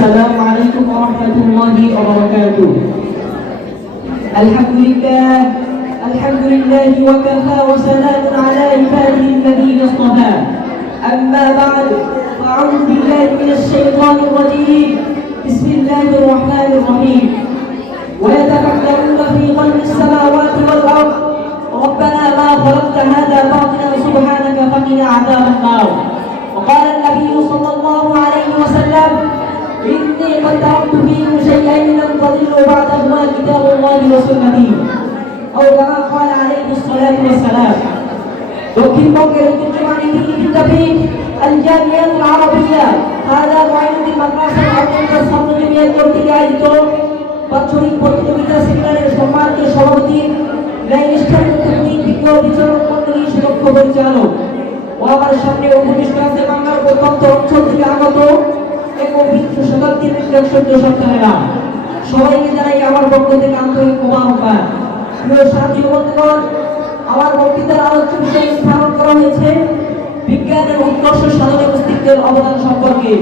السلام عليكم ورحمة الله وبركاته. الحمد لله وكفى وسلام على عباده الذين اصطفى. أما بعد فأعوذ بالله من الشيطان الرجيم. بسم الله الرحمن الرحيم. ويتفكرون في خلق السماوات والأرض ربنا ما خلقت هذا باطلا سبحانك فقنا عذاب النار. وقال النبي صلى الله عليه وسلم إني قد تركت فيكم شيئين لن تضلوا بعدهما كتاب الله وسنتي أو كما قال عليه الصلاة والسلام. দক্ষিণবঙ্গের ঐতিহ্যবাহী বিদ্যাপীঠ আল জামিয়াতুল আরাবিয়া হাদা মুআইনুদ্দিন মাদ্রাসা আব্দুল সামনুদ্দিন কর্তৃক আয়োজিত বাৎসরিক প্রতিযোগিতা সেমিনারের সম্মানিত সভাপতি ন্যায়নিষ্ঠার বিজ্ঞ বিচারক মণ্ডলীর সুদক্ষ পরিচালক ও আমার সামনে উপবিষ্ট আছে বাংলার প্রত্যন্ত অঞ্চল থেকে আগত একবিংশ শতাব্দীর সদ্য সন্তানেরা। সবাইকে জানাই আমার পক্ষ থেকে আন্তরিক মোবারকবাদ। প্রিয় সাথী বন্ধুগণ, আমার বক্তৃতার আলোচ্য বিষয় স্থাপন করা হয়েছে বিজ্ঞানের উৎকর্ষ সাধনে অস্তিত্বের অবদান সম্পর্কে।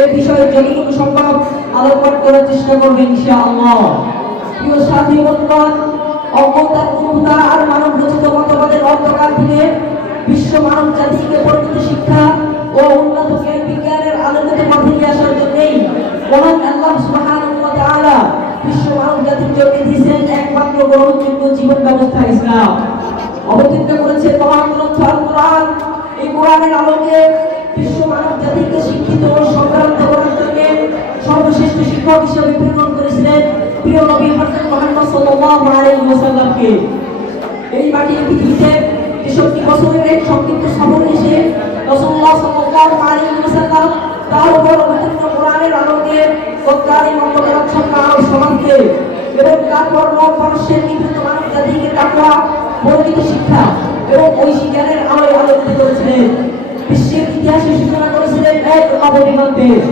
এই বিষয়ে যতটুকু সম্ভব আলোকপাত করার চেষ্টা করবে ইনশাআল্লাহ। প্রিয় সাথী বন্ধুগণ, অজ্ঞতার পূর্ণতা আর মানব রচিত মতবাদের অন্ধকার থেকে বিশ্ব মানব জাতিকে পরিচিত শিক্ষা ও উন্নত জ্ঞান বিজ্ঞানের আলোকিত পথে নিয়ে আসার জন্যই মহান আল্লাহ সুবহানাহু ওয়া তাআলা বিশ্ব মানব জাতির জন্য দিয়েছেন একমাত্র গ্রহণযোগ্য জীবন ব্যবস্থা ইসলাম। অবতীর্ণ করেছে মহান গ্রন্থ আল কোরআন। এই কোরআনের আলোকে বিশ্ব মানব জাতিকে শিক্ষিত ও সংক্রান্ত করার জন্য সর্বশ্রেষ্ঠ শিক্ষক হিসেবে প্রেরণ করেছিলেন প্রিয় নবী হযরত মুহাম্মদ সাল্লাল্লাহু আলাইহি ওয়াসাল্লামকে। এই মাটির পৃথিবীতে 63 বছরের এক সংক্ষিপ্ত সফর এসে রাসূলুল্লাহ সাল্লাল্লাহু আলাইহি ওয়াসাল্লাম তার উপর অবতীর্ণ কোরআনের আলোকে তৎকালীন অন্তরাচ্ছন্ন আরব সমাজকে এবং তারপর নববর্ষের নিযুক্ত মানব জাতিকে তাকওয়া বর্ধিত শিক্ষা এবং ঐশী জ্ঞানের আলোয় আলোকিত করেছিলেন। বিশ্বের ইতিহাসে সূচনা করেছিলেন এক অবনীত দেশ।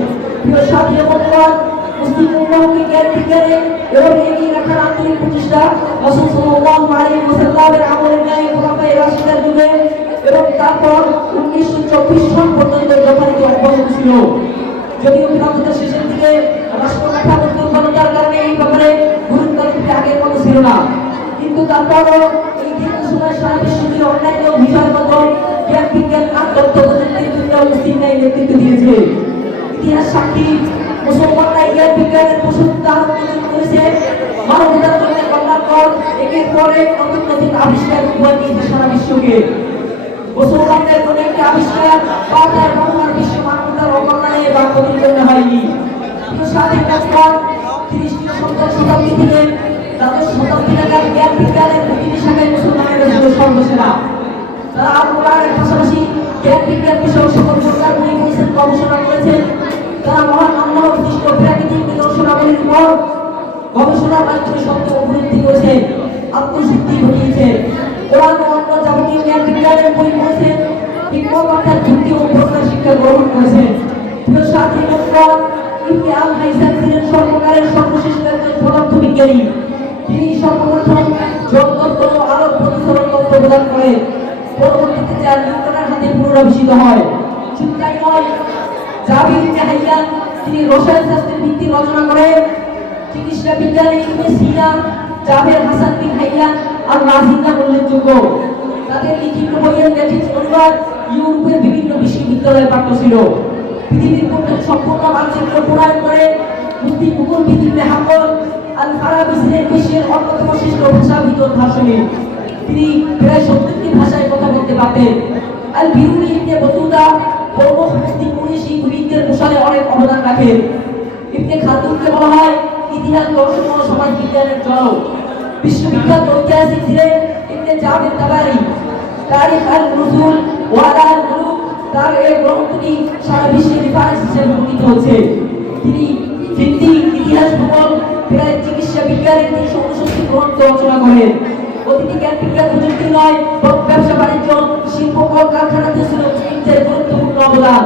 প্রিয় সাথী বন্ধুগণ, মুসলিম উম্মাহকে জ্ঞান বিজ্ঞানে এবং এগিয়ে রাখার আন্তরিক প্রচেষ্টা রাসূল সাল্লাল্লাহু আলাইহি ওয়াসাল্লামের আমলের ন্যায় খোলাফায়ে রাশিদার যুগে এবং তারপর 1924 সন পর্যন্ত যথারীতি অব্যাহত ছিল। যদিও খিলাফতের শেষের দিকে রাষ্ট্র কাঠামোর দুর্বলতার কারণে এই ব্যাপারে গুরুত্ব দিতে আগের মতো ছিল না, কিন্তু তারপরও এই দীর্ঘ সময় সারা বিশ্ব জুড়ে অন্যান্য বিষয়গত জ্ঞান বিজ্ঞান আর তথ্য প্রযুক্তির জন্য মুসলিম নেতৃত্ব দিয়েছে। ইতিহাস সাক্ষী মুসলমানরা জ্ঞান বিজ্ঞানের প্রশংসা করেছে। মানবতার জন্য কল্যাণকর একের পর এক নতুন নতুন আবিষ্কার উপহার দিয়েছে সারা বিশ্বকে। মুসলমানদের কোনো একটি আবিষ্কার বা তার নমুনা বিশ্ব মানবতার অকল্যাণে বা ক্ষতির জন্য হয়নি। স্বাধীন রাষ্ট্র 30 শতাব্দী থেকে দ্বাদশ শতাব্দী নাগাদ জ্ঞান বিজ্ঞানের প্রতিটি শাখায় মুসলমানেরা ছিল সর্বসেরা। তারা আল কোরআনের পাশাপাশি জ্ঞান বিজ্ঞান বিষয়ক সকল প্রকার বই পড়েছেন, গবেষণা করেছেন। তারা মহান আল্লাহর সৃষ্ট প্রাকৃতিক নিদর্শনাবলীর উপর গবেষণার মাধ্যমে সত্য উপলব্ধি করেছেন, আত্মশুদ্ধি ঘটিয়েছে। কোরআন ও অন্য যাবতীয় জ্ঞান বিজ্ঞানের বই পড়েছেন, বিজ্ঞান অর্থাৎ যুক্তি ও প্রশ্নের শিক্ষা গ্রহণ করেছেন। প্রিয় সাথী বন্ধুগণ, ইবনে আল হাইসাম ছিলেন সর্বকালের সর্বশ্রেষ্ঠ একজন পদার্থবিজ্ঞানী। তিনি সর্বপ্রথম জড়তত্ত্ব ও আলোক প্রতিসরণ তত্ত্ব প্রদান করেন। পরবর্তীতে যা নিউটনের হাতে পুনরাবিষ্কৃত হয়। শুধু তাই নয়, জাবির ইবনে হাইয়ান তিনি রসায়ন শাস্ত্রের ভিত্তি রচনা করেন। চিকিৎসা বিজ্ঞানী ইবনে সিনা, জাবের হাসান বিন হাইয়ান আর রাজি নাম উল্লেখযোগ্য। তাদের লিখিত বইয়ের ল্যাটিন অনুবাদ ইউরোপের বিভিন্ন বিশ্ববিদ্যালয়ে পাঠ্য ছিল। পৃথিবীর প্রথম সম্পূর্ণ মানচিত্র প্রণয়ন করে মুফতি মুকুলবিদ ইবনে হাম্বল আল ফারাবি ছিলেন বিশ্বের অন্যতম শ্রেষ্ঠ ভাষাবিদ দার্শনিক। তিনি প্রায় 70টি ভাষায় কথা বলতে পারতেন। আল বিরুনি ইবনে বতুতা প্রমুখ মুফতি কুরেশি বিজ্ঞানের প্রসারে অনেক অবদান রাখেন। ইবনে খালদুনকে বলা হয় ইতিহাস, দর্শন ও সমাজ বিজ্ঞানের জনক। বিশ্ববিখ্যাত ঐতিহাসিক ছিলেন ইবনে জাবির তাবারি। তারিখ আল নুজুল ওয়া আল মুলুক তার এই গ্রন্থটি সারা বিশ্বে রেফারেন্স হিসেবে গঠিত হচ্ছে। তিনি হিন্দি, ইতিহাস, ভূগোল, প্রায় চিকিৎসা বিজ্ঞানের 369 গ্রন্থ রচনা করেন। অতীতে জ্ঞান বিজ্ঞান প্রযুক্তি নয়, ব্যবসা বাণিজ্য, শিল্প কলকারখানাতে ছিল মুসলিমদের গুরুত্বপূর্ণ অবদান।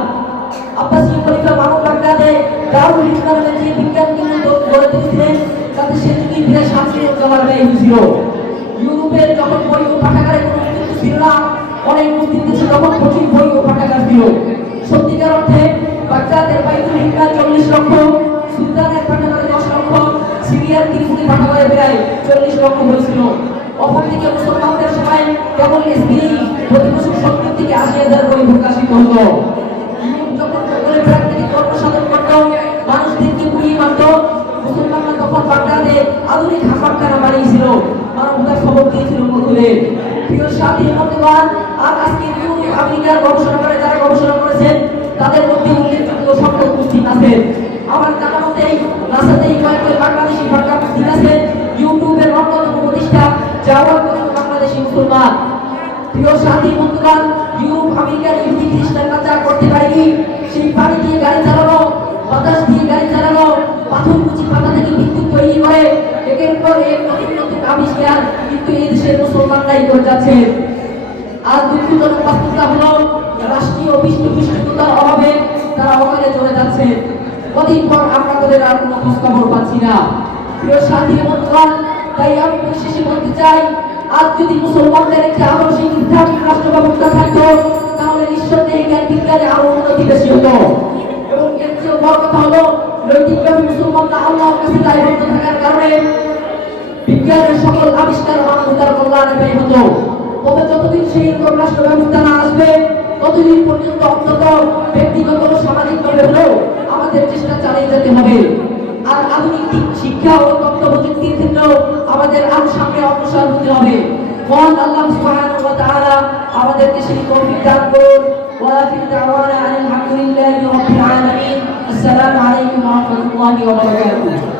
আব্বাসীয় খলিফা মামুন বাগদাদে দারুল হিকমা নামে যে বিজ্ঞান কেন্দ্র গড়ে তুলেছিলেন তাতে সে যুগে প্রায় 7,000 ব্যয় হয়েছিল। ইউরোপের যখন বই ও পাঠাগারে কোনো উন্নত ছিল না, অনেক মুসলিম দেশে তখন প্রচুর বই ও পাঠাগার ছিল। সত্যিকার অর্থে বাগদাদের বাইতুল হিকমা 40 লক্ষ প্রায় 40 লক্ষ হয়েছিল। অপরদিকে মুসলমানদের সময় কেবল এসবিআই প্রতি বছর 70 থেকে 80,000 বই প্রকাশিত হতো। যখন জঙ্গলের প্রাক থেকে কর্মসাধন করত, মানুষদেরকে পুড়িয়ে মারত, মুসলমানরা তখন বাগদাদে আধুনিক হাসপাতাল বানিয়েছিল, মানবতার খবর দিয়েছিল মধুরে। প্রিয় সাথী বন্ধুগণ, আর আজকে আমেরিকার গবেষণা করে যারা গবেষণা করেছেন তাদের মধ্যে উল্লেখযোগ্য সংখ্যক মুসলিম আছেন। আমার জানা মতেই নাসাতেই কয়েকজন বাংলাদেশি বাংলা মুসলিম আছেন। ইউটিউবের অন্যতম প্রতিষ্ঠা জাওয়াত বাংলাদেশি মুসলমান। প্রিয় সাথী বন্ধুগণ, ইউরোপ আমেরিকার ইহুদি খ্রিস্টানরা যা করতে পারেনি, সেই পানি দিয়ে গাড়ি চালানো, বাতাস দিয়ে গাড়ি চালানো, পাথর কুচি পাতা থেকে বিদ্যুৎ তৈরি করে একের পর এক নতুন নতুন আবিষ্কার কিন্তু এই দেশের মুসলমানরাই করে যাচ্ছে। আজ দুঃখজনক বাস্তবতা হলো রাষ্ট্রীয় পৃষ্ঠপোষকতার অভাবে তারা ওখানে চলে যাচ্ছে। কদিন পর আমরা তাদের আর কোনো খোঁজ খবর পাচ্ছি না। প্রিয় সাথী বন্ধুগণ, তাই আমি পরিশেষে বলতে চাই, আজ যদি মুসলমানদের একটি আদর্শিক ইসলামিক রাষ্ট্র ব্যবস্থা থাকতো তাহলে নিঃসন্দেহে জ্ঞান বিজ্ঞানে আরো উন্নতি বেশি হতো। এবং এর চেয়েও বড় কথা হলো নৈতিকভাবে মুসলমানরা আল্লাহর কাছে দায়বদ্ধ থাকার কারণে বিজ্ঞানের সকল আবিষ্কার মানবতার কল্যাণে ব্যয় হতো। তবে যতদিন সেই রকম রাষ্ট্র ব্যবস্থা না আসবে ততদিন পর্যন্ত অন্তত ব্যক্তিগত ও সামাজিকভাবে হলেও আমাদের চেষ্টা চালিয়ে যেতে হবে। আর আধুনিক শিক্ষা ও তথ্য প্রযুক্তির ক্ষেত্রেও আমাদের আরো সামনে অগ্রসর হতে হবে। মহান আল্লাহ সুবহানাহু ওয়া তাআলা আমাদেরকে সেই তৌফিক দান করুন। ওয়া আখিরু দাওয়ানা আলহামদুলিল্লাহি রাব্বিল আলামিন। আসসালামু আলাইকুম ওয়া রাহমাতুল্লাহি ওয়া বারাকাতুহু।